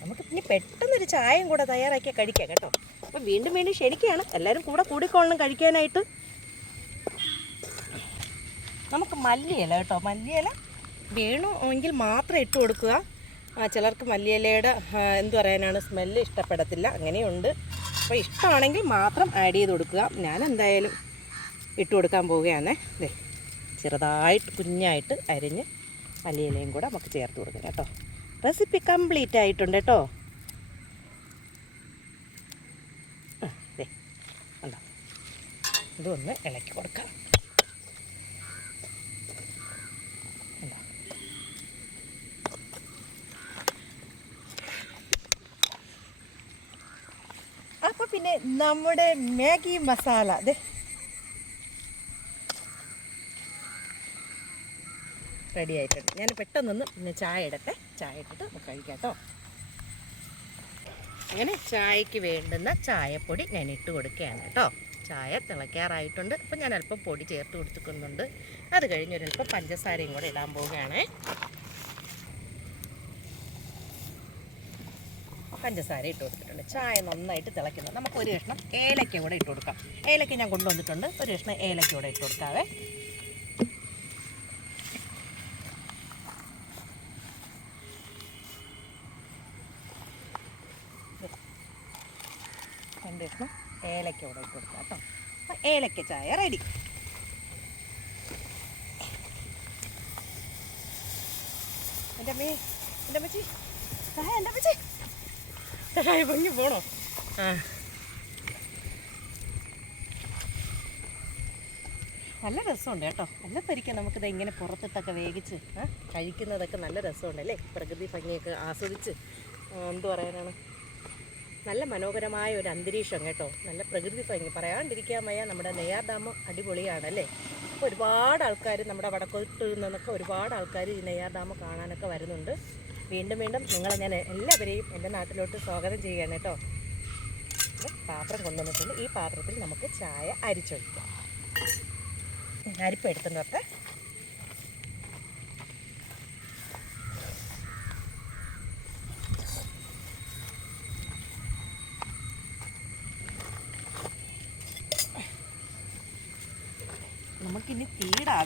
നമുക്ക് ഇനി പെട്ടെന്നൊരു ചായയും കൂടെ തയ്യാറാക്കി കഴിക്കാം കേട്ടോ. അപ്പം വീണ്ടും വീണ്ടും ക്ഷണിക്കുകയാണ്. എല്ലാവരും കൂടെ കൂടിക്കോളണം കഴിക്കാനായിട്ട്. നമുക്ക് മല്ലിയില കേട്ടോ. മല്ലിയില വീണു എങ്കിൽ മാത്രം ഇട്ട് കൊടുക്കുക. ചിലർക്ക് മല്ലിയിലയുടെ എന്ത് പറയാനാണ് സ്മെല്ല് ഇഷ്ടപ്പെടത്തില്ല. അങ്ങനെയുണ്ട്. അപ്പോൾ ഇഷ്ടമാണെങ്കിൽ മാത്രം ആഡ് ചെയ്ത് കൊടുക്കുക. ഞാൻ എന്തായാലും ഇട്ട് കൊടുക്കാൻ പോവുകയാണ്. ദേ ചെറുതായിട്ട് കുഞ്ഞായിട്ട് അരിഞ്ഞ് മല്ലിയിലയും കൂടെ നമുക്ക് ചേർത്ത് കൊടുക്കാം കേട്ടോ. റെസിപ്പി കംപ്ലീറ്റ് ആയിട്ടുണ്ട് കേട്ടോ. ഇതൊന്ന് ഇളക്കി കൊടുക്കാം. അപ്പൊ അപ്പോൾ പിന്നെ നമ്മുടെ മാഗി മസാല അതെ റെഡി ആയിട്ടുണ്ട്. ഞാൻ പെട്ടെന്നൊന്ന് പിന്നെ ചായ ഇടട്ടെ. ചായ ഇട്ടിട്ട് നമുക്ക് കഴിക്കാം കേട്ടോ. അങ്ങനെ ചായക്ക് വേണ്ടുന്ന ചായപ്പൊടി ഞാൻ ഇട്ട് കൊടുക്കുകയാണ് കേട്ടോ. ചായ തിളയ്ക്കാറായിട്ടുണ്ട്. അപ്പം ഞാൻ അല്പം പൊടി ചേർത്ത് കൊടുത്തിക്കുന്നുണ്ട് അത് കഴിഞ്ഞ് ഒരല്പം പഞ്ചസാരയും കൂടെ ഇടാൻ പോവുകയാണേ. പഞ്ചസാര ഇട്ട് കൊടുത്തിട്ടുണ്ട്. ചായ നന്നായിട്ട് തിളയ്ക്കുന്നത് നമുക്ക് ഒരു കഷ്ണം ഏലക്ക കൂടെ ഇട്ട് കൊടുക്കാം. ഏലക്ക ഞാൻ കൊണ്ടുവന്നിട്ടുണ്ട്. ഒരു കഷ്ണം ഏലക്ക കൂടെ ഇട്ട് കൊടുക്കാവേ രണ്ട് കഷ്ണം ഏലക്ക കൂടെ ഇട്ട് കൊടുക്കാം കേട്ടോ. അപ്പം ഏലക്ക ചായ റെഡി എന്റെ അമ്മേ എന്റെ അമ്മച്ചി ചായ എന്റെ അമ്മച്ചി ചായ പൊങ്ങി പോണോ? ആ. നല്ല രസമുണ്ട് കേട്ടോ. നല്ല പരിക്കാൻ നമുക്കിത് ഇങ്ങനെ പുറത്തിട്ടൊക്കെ വേവിച്ച് ആ, കഴിക്കുന്നതൊക്കെ നല്ല രസമുണ്ട് അല്ലേ? പ്രകൃതി ഭംഗിയൊക്കെ ആസ്വദിച്ച് എന്ത് പറയാനാണ്? നല്ല മനോഹരമായ ഒരു അന്തരീക്ഷം കേട്ടോ. നല്ല പ്രകൃതി ഭംഗി. പറയാണ്ടിരിക്കാൻ വയ്യ നമ്മുടെ നെയ്യാർ ഡാം അടിപൊളിയാണ് അല്ലേ അപ്പോൾ ഒരുപാട് ആൾക്കാർ നമ്മുടെ വടക്കോട്ട് നിന്നൊക്കെ ഒരുപാട് ആൾക്കാർ ഈ നെയ്യാർ ഡാം കാണാനൊക്കെ വരുന്നുണ്ട്. വീണ്ടും വീണ്ടും നിങ്ങളെ ഞാൻ എല്ലാവരെയും എന്റെ നാട്ടിലോട്ട് സ്വാഗതം ചെയ്യുകയാണ് കേട്ടോ. പാത്രം കൊണ്ടുവന്നിട്ടുണ്ട്. ഈ പാത്രത്തിൽ നമുക്ക് ചായ അരിച്ചൊഴിക്കാം. അരിപ്പ് എടുത്തുകൊണ്ടൊക്കെ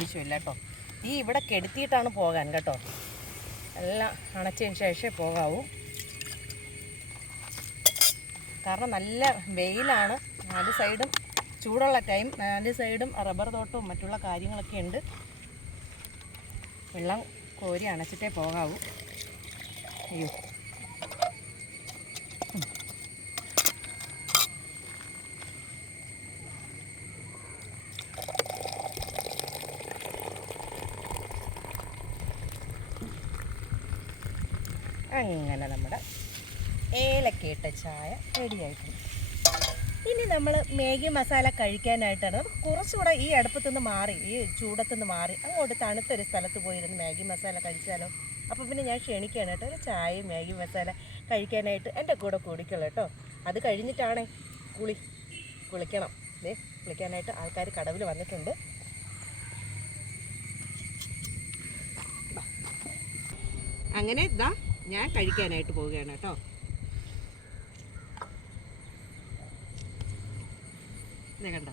ആവശ്യമില്ല കേട്ടോ ഈ ഇവിടെ കെടുത്തിയിട്ടാണ് പോകാൻ കേട്ടോ. എല്ലാം അണച്ചതിന് ശേഷമേ പോകാവൂ. കാരണം നല്ല വെയിലാണ്. നാല് സൈഡും ചൂടുള്ള ടൈം നാല് സൈഡും റബ്ബർ തോട്ടവും മറ്റുള്ള കാര്യങ്ങളൊക്കെ ഉണ്ട്. വെള്ളം കോരി അണച്ചിട്ടേ പോകാവൂ. അയ്യോ. അങ്ങനെ നമ്മുടെ ഏലക്കയിട്ട ചായ റെഡിയായിട്ടുണ്ട് ഇനി നമ്മൾ മാഗി മസാല കഴിക്കാനായിട്ടാണ് നമുക്ക് കുറച്ചുകൂടെ ഈ അടുപ്പത്തു നിന്ന് മാറി ഈ ചൂടത്തു നിന്ന് മാറി അങ്ങോട്ട് തണുത്തൊരു സ്ഥലത്ത് പോയിരുന്ന് മാഗി മസാല കഴിച്ചാലോ? അപ്പോൾ പിന്നെ ഞാൻ ക്ഷണിക്കുകയാണ് കേട്ടോ ഒരു ചായയും മാഗി മസാല കഴിക്കാനായിട്ട് എന്റെ കൂടെ കുടിക്കുള്ളൂ കേട്ടോ. അത് കഴിഞ്ഞിട്ടാണേ കുളി കുളിക്കണം. ദേ കുളിക്കാനായിട്ട് ആൾക്കാർ കടവിൽ വന്നിട്ടുണ്ട്. അങ്ങനെ ഇതാ ഞാൻ കഴിക്കാനായിട്ട് പോവുകയാണ് കേട്ടോ. കണ്ട?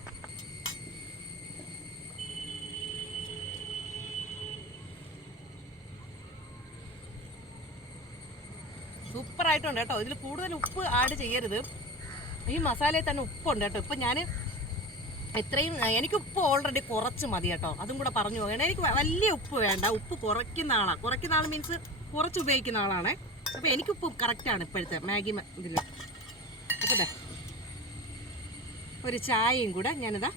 ആയിട്ടുണ്ട് കേട്ടോ. ഇതിൽ കൂടുതൽ ഉപ്പ് ആഡ് ചെയ്യരുത്. ഈ മസാലയിൽ തന്നെ ഉപ്പുണ്ട് കേട്ടോ. ഇപ്പം ഞാൻ എത്രയും എനിക്ക് ഉപ്പ് ഓൾറെഡി കുറച്ച് മതി കേട്ടോ. അതും കൂടെ പറഞ്ഞു പോകണം എനിക്ക് വലിയ ഉപ്പ് വേണ്ട. ഉപ്പ് കുറയ്ക്കുന്ന ആളാണ് കുറയ്ക്കുന്ന ആൾ മീൻസ് കുറച്ച് ഉപയോഗിക്കുന്ന ആളാണേ. അപ്പോൾ എനിക്ക് ഉപ്പ് കറക്റ്റാണ് ഇപ്പോഴത്തെ മാഗി ഇതിൽ ഒരു ചായയും കൂടെ ഞാനിതാ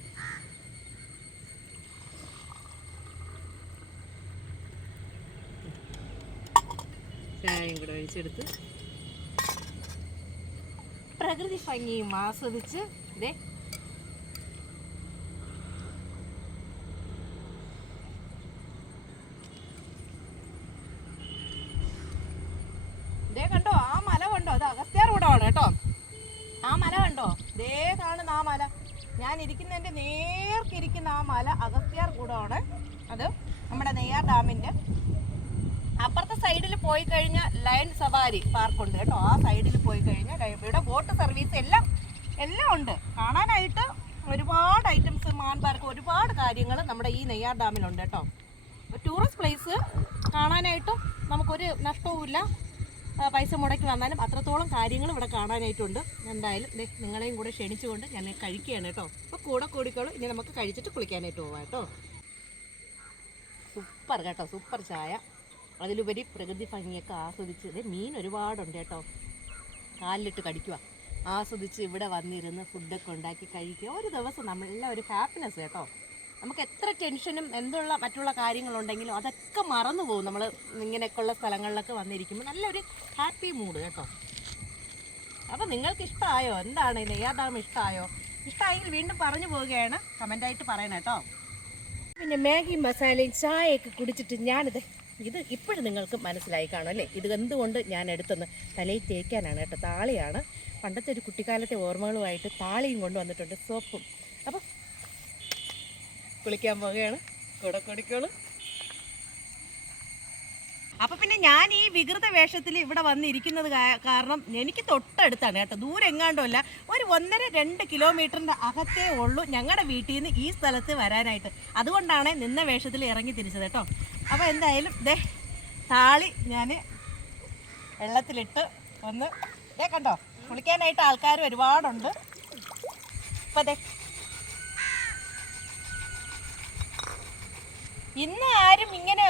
ചായയും കൂടെ ഒഴിച്ചെടുത്ത്. പ്രകൃതി ഭംഗിയും ആസ്വദിച്ച് ഇതേ ദേ കണ്ടോ ആ മല കണ്ടോ അത് അഗസ്ത്യാർ കൂടമാണ് കേട്ടോ ആ മല കണ്ടോ ദേ കാണുന്ന ആ മല ഞാൻ ഇരിക്കുന്നതിന്റെ നേർക്കിരിക്കുന്ന ആ മല അഗസ്ത്യാർ കൂടമാണ് അത് ഡാമിന്റെ. അപ്പുറത്തെ സൈഡിൽ പോയി കഴിഞ്ഞാൽ ലയൺ സവാരി പാർക്കുണ്ട് കേട്ടോ. ആ സൈഡിൽ പോയി കഴിഞ്ഞാൽ ഇവിടെ ബോട്ട് സർവീസ് എല്ലാം എല്ലാം ഉണ്ട്. കാണാനായിട്ട് ഒരുപാട് ഐറ്റംസ് മാൻ പാർക്ക് ഒരുപാട് കാര്യങ്ങൾ നമ്മുടെ ഈ നെയ്യാർ ഡാമിലുണ്ട് കേട്ടോ. ടൂറിസ്റ്റ് പ്ലേസ് കാണാനായിട്ടും നമുക്കൊരു നഷ്ടവുമില്ല. പൈസ മുടക്കി വന്നാലും അത്രത്തോളം കാര്യങ്ങൾ ഇവിടെ കാണാനായിട്ടുണ്ട്. എന്തായാലും നിങ്ങളെയും കൂടെ ക്ഷണിച്ചുകൊണ്ട് ഞാൻ കഴിക്കുകയാണ് കേട്ടോ. അപ്പോൾ കൂടെ കൂടിക്കോളും. ഇനി നമുക്ക് കഴിച്ചിട്ട് കുളിക്കാനായിട്ട് പോവാം കേട്ടോ. സൂപ്പർ കേട്ടോ സൂപ്പർ ചായ. അതിലുപരി പ്രകൃതി ഭംഗിയൊക്കെ ആസ്വദിച്ച് ഇത് മീൻ ഒരുപാടുണ്ട് കേട്ടോ. കാലിലിട്ട് കടിക്കുക ആസ്വദിച്ച് ഇവിടെ വന്നിരുന്ന് ഫുഡൊക്കെ ഉണ്ടാക്കി കഴിക്കുക. ഒരു ദിവസം നമ്മളെല്ലാം ഒരു ഹാപ്പിനെസ് കേട്ടോ. നമുക്ക് എത്ര ടെൻഷനും എന്തുള്ള മറ്റുള്ള കാര്യങ്ങളുണ്ടെങ്കിലും അതൊക്കെ മറന്നു പോകും നമ്മൾ ഇങ്ങനെയൊക്കെയുള്ള സ്ഥലങ്ങളിലൊക്കെ വന്നിരിക്കുമ്പോൾ. നല്ലൊരു ഹാപ്പി മൂഡ് കേട്ടോ. അപ്പോൾ നിങ്ങൾക്ക് ഇഷ്ടമായോ എന്താണ്? ഇത് ഏതാണ് ഇഷ്ടമായോ ഇഷ്ടമായെങ്കിൽ വീണ്ടും പറഞ്ഞു പോവുകയാണ്. കമന്റായിട്ട് പറയണം കേട്ടോ. പിന്നെ മാഗി മസാലയും ചായയൊക്കെ കുടിച്ചിട്ട് ഞാനിത് ഇത് ഇപ്പോഴും നിങ്ങൾക്ക് മനസ്സിലായി കാണും അല്ലേ? ഇത് എന്തുകൊണ്ട് ഞാൻ എടുത്തെന്ന് തലയിൽ തേക്കാനാണ് കേട്ടോ താളിയാണ്. പണ്ടത്തെ ഒരു കുട്ടിക്കാലത്തെ ഓർമ്മകളുമായിട്ട് താളിയും കൊണ്ടുവന്നിട്ടുണ്ട് സോപ്പും. അപ്പം കുളിക്കാൻ പോവുകയാണ്. കൂടെ കുടിക്കോളൂ അപ്പൊ പിന്നെ ഞാൻ ഈ വികൃത വേഷത്തിൽ ഇവിടെ വന്നിരിക്കുന്നത് കാരണം എനിക്ക് തൊട്ടടുത്താണ് കേട്ടോ. ദൂരെ എങ്ങാണ്ടല്ല ഒരു ഒന്നര രണ്ട് കിലോമീറ്ററിന്റെ അകത്തേ ഉള്ളൂ ഞങ്ങളുടെ വീട്ടിൽ നിന്ന് ഈ സ്ഥലത്ത് വരാനായിട്ട്. അതുകൊണ്ടാണ് നിന്ന വേഷത്തിൽ ഇറങ്ങി തിരിച്ചത് കേട്ടോ. അപ്പോൾ എന്തായാലും ദേ താളി ഞാൻ വെള്ളത്തിലിട്ട് ഒന്ന് ദേ കണ്ടോ കുളിക്കാനായിട്ട് ആൾക്കാർ ഒരുപാടുണ്ട്. അപ്പോൾ ദേ ഇന്ന് ആരും ഇങ്ങനെ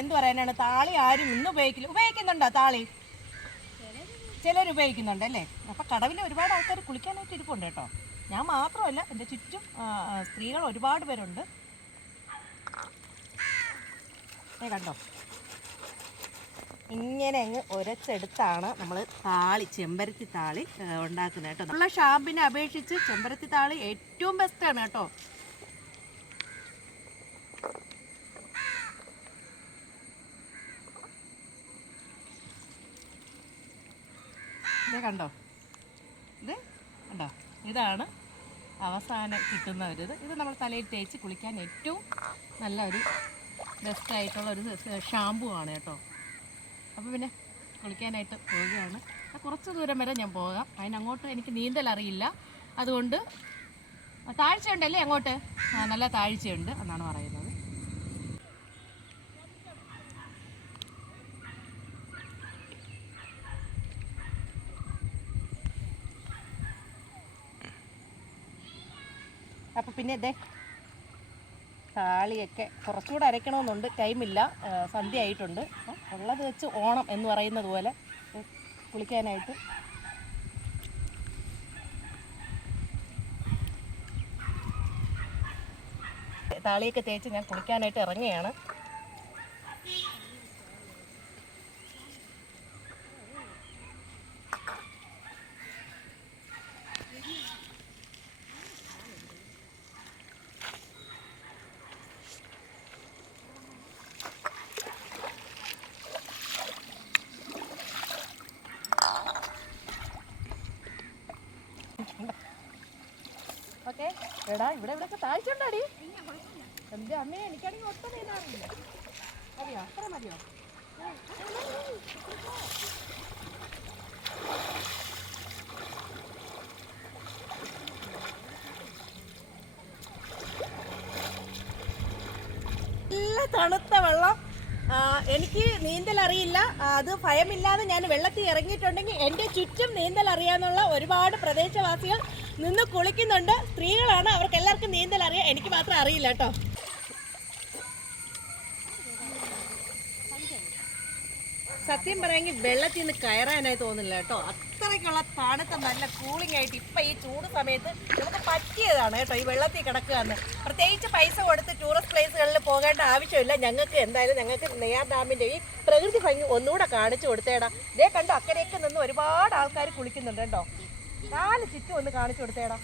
എന്ത് പറയാനാണ് താളി ആരും ഇന്ന് ഉപയോഗിക്കില്ല. ഉപയോഗിക്കുന്നുണ്ടോ താളി? ചിലർ ഉപയോഗിക്കുന്നുണ്ട് അല്ലേ? അപ്പൊ കടവിൽ ഒരുപാട് ആൾക്കാർ കുളിക്കാനായിട്ട് ഇരിപ്പുണ്ട് കേട്ടോ. ഞാൻ മാത്രമല്ല എന്റെ ചുറ്റും സ്ത്രീകൾ ഒരുപാട് പേരുണ്ട്. കണ്ടോ? ഇങ്ങനെ അങ്ങ് ഒരച്ചെടുത്താണ് നമ്മൾ താളി ചെമ്പരത്തി താളി ഉണ്ടാക്കുന്നത് കേട്ടോ. നമ്മളെ ഷാമ്പിനെ അപേക്ഷിച്ച് ചെമ്പരത്തി താളി ഏറ്റവും ബെസ്റ്റാണ് കേട്ടോ. കണ്ടോ? ഇത് കണ്ടോ? ഇതാണ് അവസാനം കിട്ടുന്ന ഒരു ഇത്. ഇത് നമ്മൾ തലയിൽ തേച്ച് കുളിക്കാൻ ഏറ്റവും നല്ല ഒരു ബെസ്റ്റ് ആയിട്ടുള്ള ഒരു ഷാമ്പു ആണ് കേട്ടോ. അപ്പോൾ പിന്നെ കുളിക്കാനായിട്ട് പോവുകയാണ്. കുറച്ച് ദൂരം വരെ ഞാൻ പോകാം. അതിനങ്ങോട്ട് എനിക്ക് നീന്തൽ അറിയില്ല. അതുകൊണ്ട് താഴ്ചയുണ്ടല്ലേ അങ്ങോട്ട്? നല്ല താഴ്ചയുണ്ട് എന്നാണ് പറയുന്നത്. അപ്പം പിന്നെ ഇതേ താളിയൊക്കെ കുറച്ചുകൂടെ അരയ്ക്കണമെന്നുണ്ട്. ടൈമില്ല. സന്ധ്യ ആയിട്ടുണ്ട്. ഉള്ളത് വെച്ച് ഓണം എന്ന് പറയുന്നത് പോലെ കുളിക്കാനായിട്ട്. താളിയൊക്കെ തേച്ച് ഞാൻ കുളിക്കാനായിട്ട് ഇറങ്ങുകയാണ് ഓക്കെ എടാ ഇവിടെ ഇവിടെയൊക്കെ താഴ്ച ഉണ്ടാടി എന്റെ അമ്മയെ എനിക്കാണെങ്കിൽ ഒട്ടും നീന്താറില്ല മതിയോ? അത്ര മതിയോ? നല്ല തണുത്ത വെള്ളം. എനിക്ക് നീന്തൽ അറിയില്ല അത് ഭയമില്ലാതെ ഞാൻ വെള്ളത്തിൽ ഇറങ്ങിയിട്ടുണ്ടെങ്കിൽ എന്റെ ചുറ്റും നീന്തൽ അറിയാന്നുള്ള ഒരുപാട് പ്രദേശവാസികൾ നിന്ന് കുളിക്കുന്നുണ്ട്. സ്ത്രീകളാണ്. അവർക്ക് എല്ലാവർക്കും നീന്തൽ അറിയാം. എനിക്ക് മാത്രം അറിയില്ല കേട്ടോ. സത്യം പറയാമെങ്കിൽ വെള്ളത്തിൽ നിന്ന് കയറാനായി തോന്നില്ല കേട്ടോ. അത്രയ്ക്കുള്ള തണുത്ത നല്ല കൂളിംഗ് ആയിട്ട് ഇപ്പം ഈ ചൂട് സമയത്ത് നമുക്ക് പറ്റിയതാണ് കേട്ടോ ഈ വെള്ളത്തിൽ കിടക്കുക എന്ന് പ്രത്യേകിച്ച് പൈസ കൊടുത്ത് ടൂറിസ്റ്റ് പ്ലേസുകളിൽ പോകേണ്ട ആവശ്യമില്ല. ഞങ്ങൾക്ക് എന്തായാലും ഞങ്ങൾക്ക് നെയ്യാർ ഡാമിന്റെ ഈ പ്രകൃതി ഭംഗി ഒന്നുകൂടെ കാണിച്ചു കൊടുത്തേടാ. ഇതേ കണ്ടോ അക്കരയൊക്കെ നിന്ന് ഒരുപാട് ആൾക്കാർ കുളിക്കുന്നുണ്ട് കേട്ടോ. നാല് ചുറ്റും ഒന്ന് കാണിച്ചു കൊടുത്തേടാ.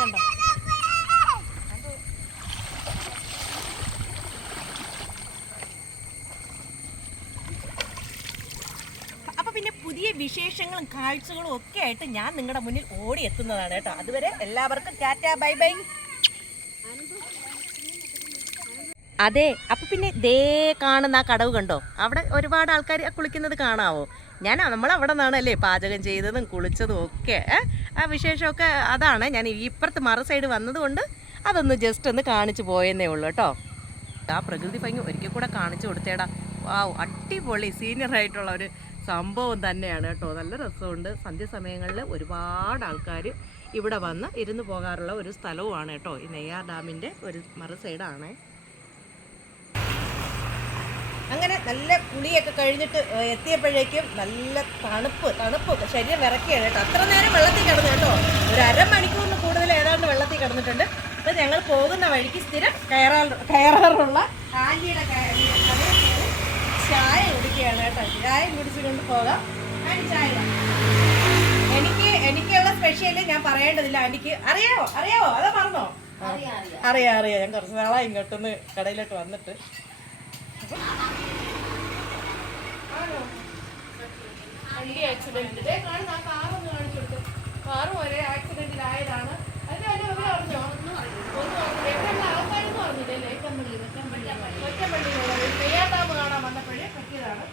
കണ്ടോ? അപ്പൊ പിന്നെ പുതിയ വിശേഷങ്ങളും കാഴ്ചകളും ഒക്കെ ആയിട്ട് ഞാൻ നിങ്ങളുടെ മുന്നിൽ ഓടി എത്തുന്നതാണ് കേട്ടോ. അതുവരെ എല്ലാവർക്കും ടാറ്റ ബൈ ബൈ. അതെ അപ്പൊ പിന്നെ ദേ കാണുന്ന ആ കടവ് കണ്ടോ? അവിടെ ഒരുപാട് ആൾക്കാർ കുളിക്കുന്നത് കാണാവോ? ഞാൻ നമ്മൾ അവിടെ നിന്നാണല്ലേ പാചകം ചെയ്തതും കുളിച്ചതും ഒക്കെ ആ വിശേഷമൊക്കെ അതാണ്. ഞാൻ ഇപ്പുറത്ത് മറു സൈഡ് വന്നതുകൊണ്ട് അതൊന്ന് ജസ്റ്റ് ഒന്ന് കാണിച്ചു പോയെന്നേ ഉള്ളൂ കേട്ടോ. ആ പ്രകൃതി ഭംഗി ഒരിക്കൽ കൂടെ കാണിച്ചു കൊടുത്തേടാ. വാ അടിപൊളി സീനിയർ ആയിട്ടുള്ള ഒരു സംഭവം തന്നെയാണ് കേട്ടോ. നല്ല രസമുണ്ട്. സന്ധ്യസമയങ്ങളിൽ ഒരുപാട് ആൾക്കാർ ഇവിടെ വന്ന് ഇരുന്ന് പോകാറുള്ള ഒരു സ്ഥലവുമാണ് കേട്ടോ. ഈ നെയ്യാർ ഡാമിന്റെ ഒരു മറു സൈഡാണേ അങ്ങനെ നല്ല കുളിയൊക്കെ കഴിഞ്ഞിട്ട് എത്തിയപ്പോഴേക്കും നല്ല തണുപ്പ് തണുപ്പ്. ശരീരം വിറക്കുകയാണ് കേട്ടോ. അത്ര നേരം വെള്ളത്തിൽ കിടന്നു കേട്ടോ. ഒരു അരമണിക്കൂറിന് കൂടുതൽ ഏതാണ്ട് വെള്ളത്തിൽ കിടന്നിട്ടുണ്ട്. അപ്പം ഞങ്ങൾ പോകുന്ന വഴിക്ക് സ്ഥിരം കയറാ കയറാറുള്ള കാലിയുടെ ചായ കുടിക്കുകയാണ് കേട്ടോ. ചായ കുടിച്ചുകൊണ്ട് പോകാം. ആന്റി ചായ എനിക്ക് എനിക്കുള്ള സ്പെഷ്യൽ ഞാൻ പറയേണ്ടതില്ല. ആന്റിക്ക് അറിയാവോ? അറിയാവോ? അതോ പറഞ്ഞോ അറിയാം അറിയാം. ഞാൻ കുറച്ച് നാളായി ഇങ്ങോട്ടൊന്ന് കടയിലോട്ട് വന്നിട്ട്. വണ്ടി ആക്സിഡന്റ് കാണുന്ന ആ കാറൊന്ന് കാണിച്ചു കൊടുത്തു കാറും ഒരേ ആക്സിഡന്റിലായതാണ് അതിന്റെ കാര്യം അവർ അറിഞ്ഞോ? ഒന്നും അറിഞ്ഞില്ല. എവിടെയുള്ള ആൾക്കാരൊന്നും അറിഞ്ഞില്ലേ ഒറ്റപ്പള്ളിയിലുള്ള നെയ്യാ ഡാം കാണാൻ വന്നപ്പോഴേ പറ്റിയതാണ്.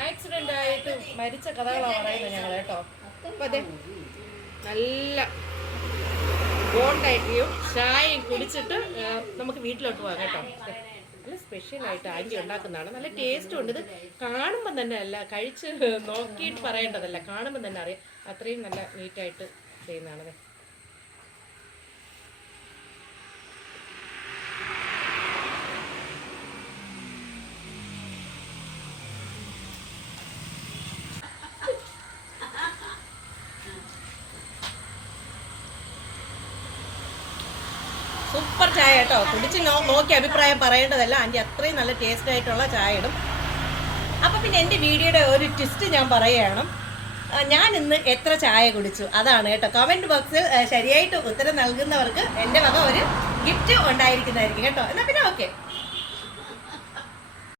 ആക്സിഡന്റ് ആയിട്ട് മരിച്ച കഥകളാണ് പറയുന്നത് ഞങ്ങൾ കേട്ടോ. അപ്പൊ അതെ നല്ല ബോണ്ടായിട്ടിയും ചായയും കുടിച്ചിട്ട് നമുക്ക് വീട്ടിലോട്ട് പോകാം കേട്ടോ. നല്ല സ്പെഷ്യലായിട്ട് ആന്റി ഉണ്ടാക്കുന്നതാണ്. നല്ല ടേസ്റ്റും ഉണ്ട്. ഇത് കാണുമ്പോൾ തന്നെ അല്ല കഴിച്ച് നോക്കിയിട്ട് പറയേണ്ടതല്ല. കാണുമ്പോൾ തന്നെ അറിയാം. അത്രയും നല്ല നീറ്റായിട്ട് ചെയ്യുന്നതാണ് സൂപ്പർ ചായ കേട്ടോ കുടിച്ച് നോ- നോക്കി അഭിപ്രായം പറയേണ്ടതല്ല. ആന്റി അത്രയും നല്ല ടേസ്റ്റ് ആയിട്ടുള്ള ചായ ഇടും. അപ്പം പിന്നെ എന്റെ വീഡിയോയുടെ ഒരു ട്വിസ്റ്റ് ഞാൻ പറയുകയാണ്. ഞാൻ ഇന്ന് എത്ര ചായ കുടിച്ചു? അതാണ് കേട്ടോ. കമന്റ് ബോക്സിൽ ശരിയായിട്ട് ഉത്തരം നൽകുന്നവർക്ക് എന്റെ വക ഒരു ഗിഫ്റ്റ് ഉണ്ടായിരിക്കുന്നതായിരിക്കും കേട്ടോ. എന്നാൽ പിന്നെ ഓക്കെ